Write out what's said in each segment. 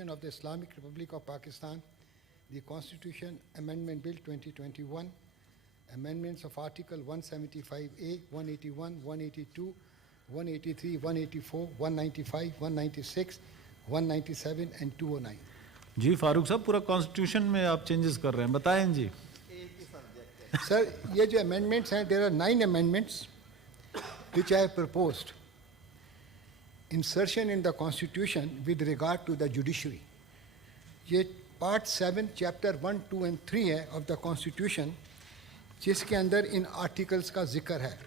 Constitution of the Islamic Republic of Pakistan, the Constitution Amendment Bill 2021, amendments of Article 175A, 181, 182, 183, 184, 195, 196, 197 and 209. जी फारूक साहब, पूरा constitution में आप changes कर रहे हैं, बताएं जी. सर, ये जो अमेंडमेंट्स हैं, there are 9 amendments which I have proposed. Insertion in the Constitution with regard to the judiciary. ये Part 7, Chapter 1, 2 and 3 है of the Constitution, जिसके अंदर इन आर्टिकल्स का जिक्र है.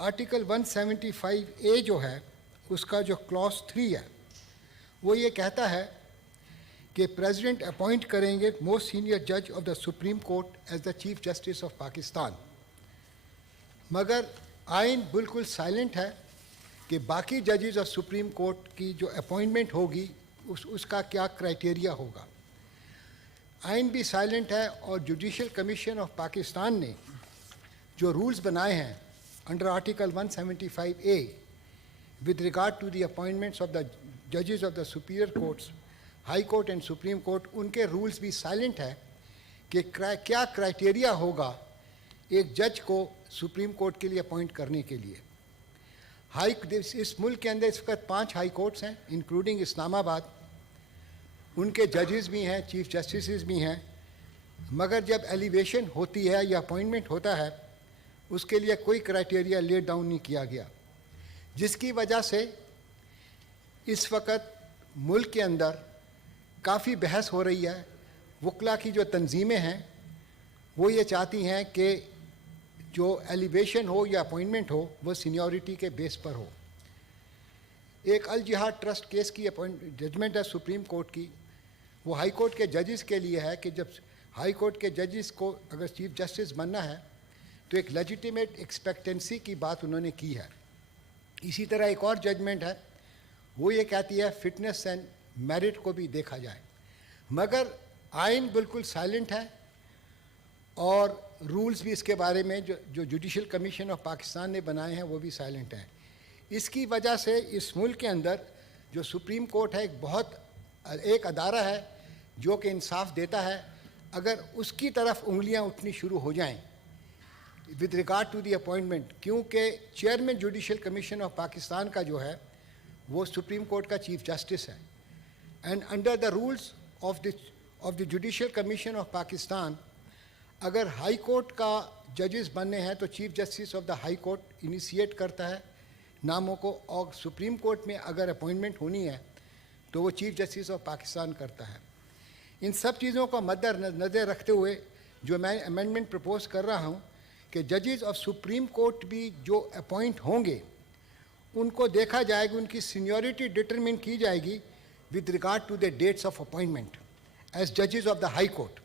आर्टिकल 175A जो है, उसका जो क्लॉज 3 है, वो ये कहता है कि प्रेसिडेंट अपॉइंट करेंगे मोस्ट सीनियर जज of the supreme court as the chief justice of Pakistan. मगर आइन बिल्कुल साइलेंट है कि बाकी जजेस ऑफ सुप्रीम कोर्ट की जो अपॉइंटमेंट होगी उसका क्या क्राइटेरिया होगा. आइन भी साइलेंट है और जुडिशल कमीशन ऑफ पाकिस्तान ने जो रूल्स बनाए हैं under article 175A with regard to the appointments of the जजेस of the superior courts, high court and supreme court, उनके रूल्स भी साइलेंट है कि क्या क्राइटेरिया होगा एक जज को सुप्रीम कोर्ट के लिए अपॉइंट करने के लिए. इस मुल्क के अंदर इस वक्त 5 हाई कोर्ट्स हैं इंक्लूडिंग इस्लामाबाद. उनके जजेस भी हैं, चीफ जस्टिस भी हैं, मगर जब एलिवेशन होती है या अपॉइंटमेंट होता है उसके लिए कोई क्राइटेरिया ले डाउन नहीं किया गया, जिसकी वजह से इस वक्त मुल्क के अंदर काफ़ी बहस हो रही है. वकला की जो तंजीमें हैं वो ये चाहती हैं कि जो एलिवेशन हो या अपॉइंटमेंट हो वो सीनियरिटी के बेस पर हो. एक अल जिहाद ट्रस्ट केस की जजमेंट है सुप्रीम कोर्ट की, वो हाई कोर्ट के जजेस के लिए है कि जब हाई कोर्ट के जजेस को अगर चीफ जस्टिस बनना है तो एक लेजिटिमेट एक्सपेक्टेंसी की बात उन्होंने की है. इसी तरह एक और जजमेंट है, वो ये कहती है फिटनेस एंड मेरिट को भी देखा जाए. मगर आइन बिल्कुल साइलेंट है और रूल्स भी इसके बारे में जो जुडिशल कमीशन ऑफ पाकिस्तान ने बनाए हैं वो भी साइलेंट हैं. इसकी वजह से इस मुल्क के अंदर जो सुप्रीम कोर्ट है एक अदारा है जो कि इंसाफ देता है, अगर उसकी तरफ उंगलियां उठनी शुरू हो जाएं with regard to the appointment, क्योंकि chairman judicial commission of Pakistan का जो है वो सुप्रीम कोर्ट का चीफ जस्टिस है. And under the rules of the judicial commission of Pakistan, अगर हाई कोर्ट का जजेस बनने हैं तो chief justice of the high court initiate करता है नामों को, और सुप्रीम कोर्ट में अगर अपॉइंटमेंट होनी है तो वो चीफ जस्टिस ऑफ पाकिस्तान करता है. इन सब चीज़ों को मद्देनज़र रखते हुए जो मैं अमेंडमेंट प्रपोज कर रहा हूँ कि जजेस ऑफ सुप्रीम कोर्ट भी जो अपॉइंट होंगे उनको देखा जाएगा, उनकी सीनियरिटी डिटरमिन की जाएगी with regard to the dates of appointment as जजेस ऑफ द हाई कोर्ट.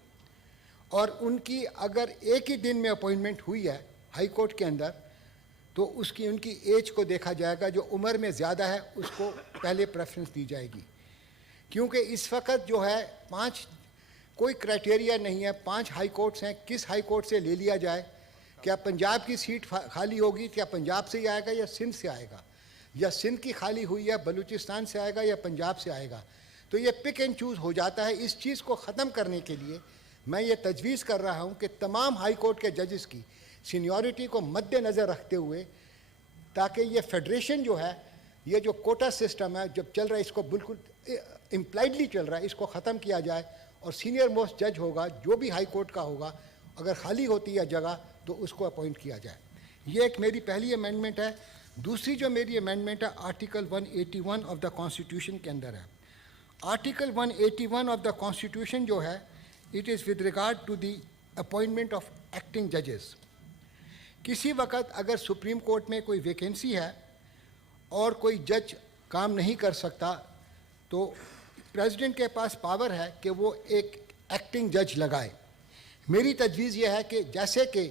और उनकी अगर एक ही दिन में अपॉइंटमेंट हुई है हाई कोर्ट के अंदर तो उनकी एज को देखा जाएगा. जो उम्र में ज़्यादा है उसको पहले प्रेफरेंस दी जाएगी, क्योंकि इस वक्त जो है 5 कोई क्राइटेरिया नहीं है. 5 हाई कोर्ट्स हैं, किस हाई कोर्ट से ले लिया जाए. क्या पंजाब की सीट खाली होगी, क्या पंजाब से ही आएगा या सिंध से आएगा, या सिंध की खाली हुई है बलूचिस्तान से आएगा या पंजाब से आएगा. तो ये पिक एंड चूज़ हो जाता है. इस चीज़ को ख़त्म करने के लिए मैं ये तजवीज़ कर रहा हूँ कि तमाम हाई कोर्ट के जजेस की सीनियरिटी को मद्देनज़र रखते हुए, ताकि ये फेडरेशन जो है, ये जो कोटा सिस्टम है जब चल रहा है, इसको बिल्कुल इम्प्लाइडली चल रहा है, इसको ख़त्म किया जाए. और सीनियर मोस्ट जज होगा जो भी हाई कोर्ट का होगा, अगर खाली होती है जगह तो उसको अपॉइंट किया जाए. ये एक मेरी पहली अमेंडमेंट है. दूसरी जो मेरी अमेंडमेंट है आर्टिकल 181 ऑफ द कॉन्स्टिट्यूशन के अंदर है. आर्टिकल 181 ऑफ द कॉन्स्टिट्यूशन जो है, it is with regard to the appointment of acting जजेस. किसी वक्त अगर सुप्रीम कोर्ट में कोई वैकेंसी है और कोई जज काम नहीं कर सकता तो प्रेसिडेंट के पास पावर है कि वो एक एक्टिंग जज लगाए. मेरी तजवीज़ ये है कि जैसे कि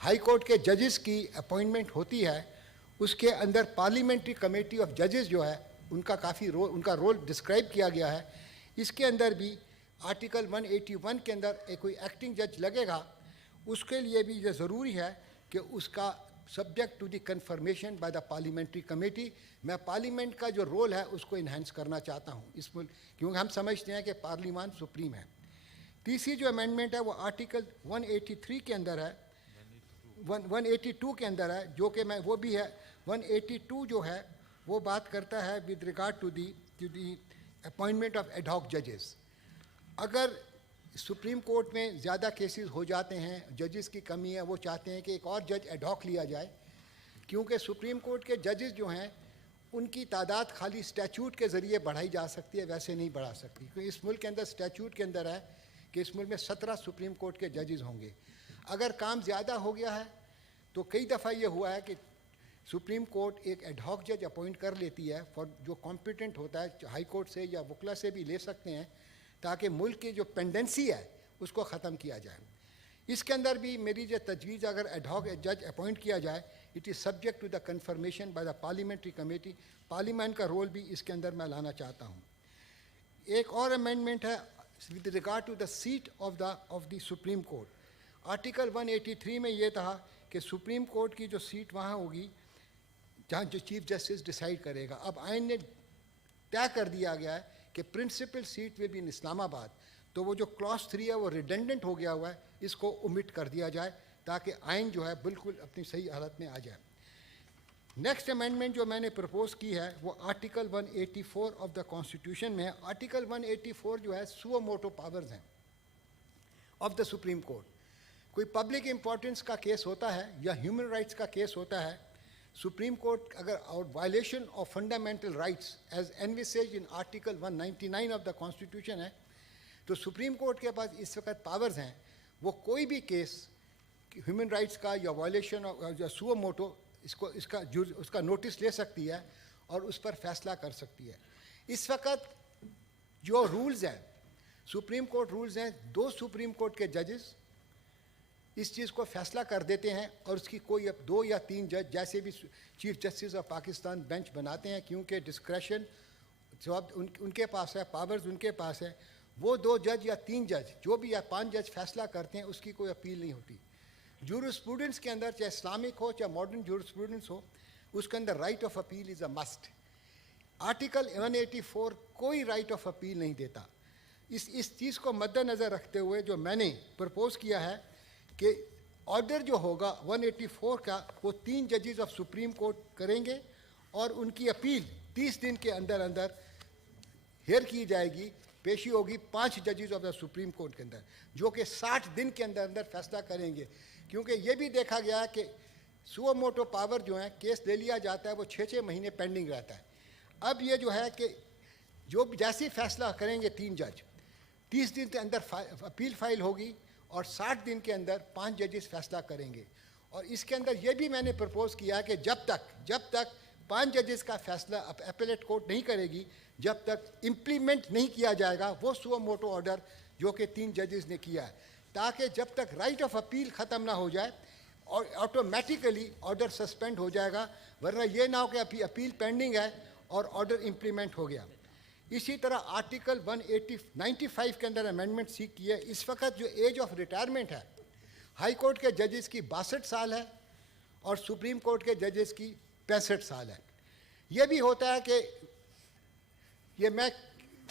हाई कोर्ट के जजेस की अपॉइंटमेंट होती है, उसके अंदर पार्लियामेंट्री कमेटी ऑफ जजेस जो है उनका काफ़ी उनका रोल डिस्क्राइब किया गया है. इसके अंदर भी आर्टिकल 181 के अंदर कोई एक्टिंग जज लगेगा, उसके लिए भी ये ज़रूरी है कि उसका subject to the confirmation by the parliamentary committee. मैं पार्लियामेंट का जो रोल है उसको इन्हांस करना चाहता हूँ इस मुल्क, क्योंकि हम समझते हैं कि पार्लियामान सुप्रीम है। तीसरी जो अमेंडमेंट है वो आर्टिकल 183 के अंदर है, 182 के अंदर है, जो कि मैं वो भी है 182 जो है वो बात करता है with regard to the appointment of ad hoc जजेस। अगर सुप्रीम कोर्ट में ज़्यादा केसेस हो जाते हैं, जजेस की कमी है, वो चाहते हैं कि एक और जज एडहॉक लिया जाए, क्योंकि सुप्रीम कोर्ट के जजेस जो हैं उनकी तादाद खाली स्टैचूट के ज़रिए बढ़ाई जा सकती है, वैसे नहीं बढ़ा सकती, क्योंकि इस मुल्क के अंदर स्टैचूट के अंदर है कि इस मुल्क में 17 सुप्रीम कोर्ट के जजेस होंगे। अगर काम ज़्यादा हो गया है तो कई दफ़ा ये हुआ है कि सुप्रीम कोर्ट एक एडहॉक जज अपॉइंट कर लेती है फॉर जो कॉम्पिटेंट होता है, हाई कोर्ट से या वकला से भी ले सकते हैं, ताकि मुल्क की जो पेंडेंसी है उसको ख़त्म किया जाए। इसके अंदर भी मेरी जो तजवीज़, अगर एडहॉक जज अपॉइंट किया जाए, it is subject to the confirmation by the parliamentary committee. Parliament का रोल भी इसके अंदर मैं लाना चाहता हूँ। एक और अमेंडमेंट है with regard to the seat of the supreme court. Article 183 में ये था कि सुप्रीम कोर्ट की जो सीट वहाँ होगी जहाँ जो चीफ जस्टिस डिसाइड करेगा। अब आइन ने तय कर दिया गया है कि principal seat will be in Islamabad, तो वो जो क्लॉज 3 है वो रिडेंडेंट हो गया हुआ है, इसको ओमिट कर दिया जाए ताकि आइन जो है बिल्कुल अपनी सही हालत में आ जाए। नेक्स्ट अमेंडमेंट जो मैंने प्रपोज की है वो आर्टिकल 184 ऑफ द कॉन्स्टिट्यूशन में है। आर्टिकल 184 जो है सुओ मोटो पावर्स हैं ऑफ द सुप्रीम कोर्ट। कोई पब्लिक इंपॉर्टेंस का केस होता है या ह्यूमन राइट्स का केस होता है, सुप्रीम कोर्ट अगर और violation of fundamental rights as envisages in article 199 of the constitution है, तो सुप्रीम कोर्ट के पास इस वक्त पावर्स हैं, वो कोई भी केस ह्यूमन राइट्स का या वायलेशन या सुओ मोटो उसका नोटिस ले सकती है और उस पर फैसला कर सकती है। इस वक्त जो रूल्स हैं, सुप्रीम कोर्ट रूल्स हैं, 2 सुप्रीम कोर्ट के जजेस इस चीज़ को फैसला कर देते हैं और उसकी कोई अब 2 या 3 जज जैसे भी chief justice of Pakistan bench बनाते हैं, क्योंकि डिस्क्रेशन जवाब उनके पास है, पावर्स उनके पास है। वो 2 जज या 3 जज जो भी या 5 जज फैसला करते हैं उसकी कोई अपील नहीं होती। जूरिस्प्रूडेंस के अंदर चाहे इस्लामिक हो चाहे मॉडर्न जूरिस्प्रूडेंस हो, उसके अंदर right of appeal is a must. Article 184 कोई राइट ऑफ अपील नहीं देता। इस चीज़ को मद्देनज़र रखते हुए जो मैंने प्रपोज किया है कि ऑर्डर जो होगा 184 का वो 3 जजेस ऑफ सुप्रीम कोर्ट करेंगे और उनकी अपील 30 दिन के अंदर अंदर हेयर की जाएगी, पेशी होगी 5 जजेस ऑफ द सुप्रीम कोर्ट के अंदर, जो कि 60 दिन के अंदर अंदर फैसला करेंगे। क्योंकि ये भी देखा गया है कि सुओ मोटो पावर जो है, केस ले लिया जाता है वो 6-6 महीने पेंडिंग रहता है। अब ये जो है कि जो जैसे फैसला करेंगे 3 जज, 30 दिन के अंदर अपील फाइल होगी और 60 दिन के अंदर 5 जजेस फैसला करेंगे। और इसके अंदर ये भी मैंने प्रपोज किया है कि जब तक 5 जजेस का फैसला अपीलेट कोर्ट नहीं करेगी, जब तक इम्प्लीमेंट नहीं किया जाएगा वो सुओ मोटो ऑर्डर जो कि 3 जजेस ने किया है, ताकि जब तक राइट ऑफ अपील ख़त्म ना हो जाए और ऑटोमेटिकली ऑर्डर सस्पेंड हो जाएगा, वरना ये ना हो कि अपील पेंडिंग है और ऑर्डर इम्प्लीमेंट हो गया। इसी तरह आर्टिकल 195 के अंदर अमेंडमेंट सीख की है। इस वक्त जो एज ऑफ रिटायरमेंट है हाई कोर्ट के जजेस की 62 साल है और सुप्रीम कोर्ट के जजेस की 65 साल है। ये भी होता है कि ये मैं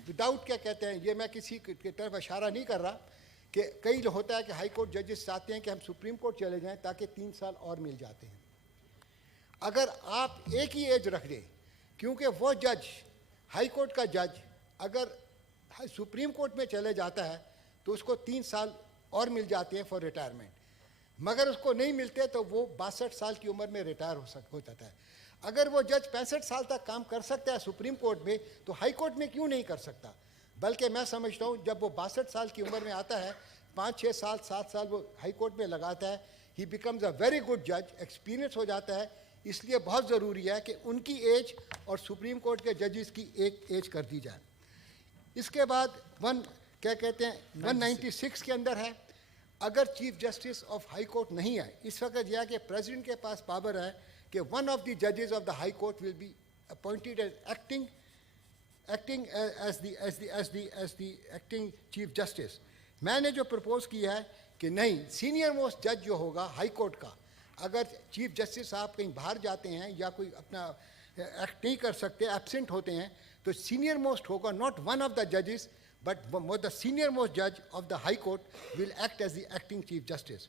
विदाउट क्या कहते हैं, ये मैं किसी की तरफ इशारा नहीं कर रहा कि कई होता है कि हाई कोर्ट जजेस चाहते हैं कि हम सुप्रीम कोर्ट चले जाएं ताकि 3 साल और मिल जाते हैं। अगर आप एक ही एज रख दें, क्योंकि वो जज हाई कोर्ट का जज अगर सुप्रीम कोर्ट में चले जाता है तो उसको 3 साल और मिल जाते हैं फॉर रिटायरमेंट, मगर उसको नहीं मिलते तो वो 62 साल की उम्र में रिटायर हो जाता है। अगर वो जज 65 साल तक काम कर सकता है सुप्रीम कोर्ट में, तो हाई कोर्ट में क्यों नहीं कर सकता? बल्कि मैं समझता हूँ जब वो 62 साल की उम्र में आता है, 5-6 साल 7 साल वो हाई कोर्ट में लगाता है, ही बिकम्स अ वेरी गुड जज, एक्सपीरियंस हो जाता है। इसलिए बहुत ज़रूरी है कि उनकी एज और सुप्रीम कोर्ट के जजेस की एक एज कर दी जाए। इसके बाद 196 के अंदर है, अगर chief justice of high court नहीं है, इस वक्त यह कि प्रेसिडेंट के पास पावर है कि वन ऑफ द जजेस of the high court will be appointed as acting as the acting chief justice. मैंने जो प्रपोज किया है कि नहीं, सीनियर मोस्ट जज जो होगा हाई कोर्ट का, अगर चीफ जस्टिस साहब कहीं बाहर जाते हैं या कोई अपना एक्ट नहीं कर सकते, एब्सेंट होते हैं, तो सीनियर मोस्ट होगा, नॉट वन ऑफ द जजेस बट द सीनियर मोस्ट जज of the high court will act as the acting chief justice.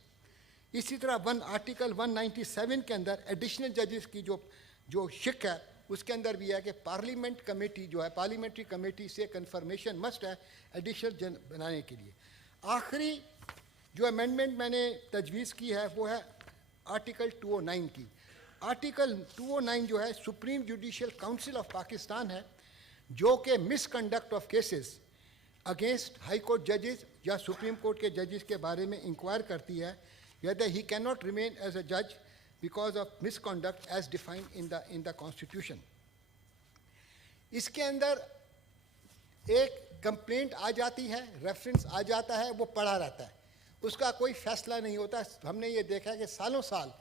इसी तरह आर्टिकल 197 के अंदर एडिशनल जजेस की जो शिक है उसके अंदर भी है कि पार्लियामेंट कमेटी जो है, पार्लियामेंट्री कमेटी से कन्फर्मेशन मस्ट है एडिशनल बनाने के लिए। आखिरी जो अमेंडमेंट मैंने तजवीज़ की है वो है आर्टिकल 209 की। आर्टिकल 209 जो है supreme judicial council of Pakistan है, जो कि misconduct of cases against high court जजेस या सुप्रीम कोर्ट के जजेस के बारे में इंक्वायर करती है, whether he cannot remain as a judge because of misconduct as defined in the constitution. इसके अंदर एक कंप्लेंट आ जाती है, रेफरेंस आ जाता है, वो पड़ा रहता है, उसका कोई फैसला नहीं होता। हमने ये देखा है कि सालों साल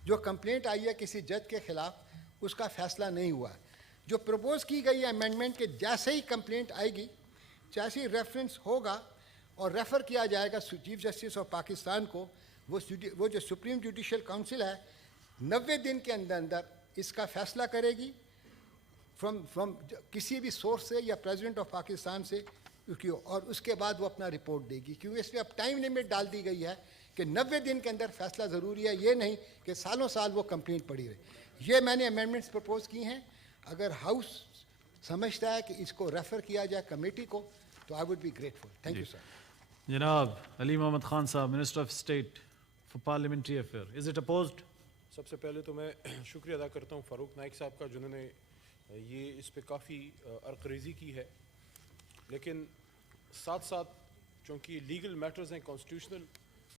जो कंप्लेंट आई है किसी जज के खिलाफ उसका फैसला नहीं हुआ। जो प्रपोज की गई है अमेंडमेंट के, जैसे ही कंप्लेंट आएगी, जैसे ही रेफरेंस होगा और रेफ़र किया जाएगा चीफ जस्टिस ऑफ पाकिस्तान को, वो जो सुप्रीम जुडिशियल काउंसिल है 90 दिन के अंदर अंदर इसका फैसला करेगी फ्रॉम किसी भी सोर्स से या प्रेसिडेंट ऑफ पाकिस्तान से, और उसके बाद वो अपना रिपोर्ट देगी। क्योंकि इसमें अब टाइम लिमिट डाल दी गई है कि 90 दिन के अंदर फैसला ज़रूरी है, ये नहीं कि सालों साल वो कंप्लेंट पड़ी रहे। ये मैंने अमेंडमेंट्स प्रपोज की हैं। अगर हाउस समझता है कि इसको रेफ़र किया जाए कमेटी को तो I would be grateful. Thank you sir. जनाब अली मोहम्मद खान साहब, minister of state for parliamentary affair, is it opposed? सबसे पहले तो मैं शुक्रिया अदा करता हूँ फ़ारूक नाइक साहब का, जिन्होंने ये इस पे काफ़ी अर्करेज़ी की है। लेकिन साथ साथ चूँकि लीगल मैटर्स हैं, कॉन्स्टिट्यूशनल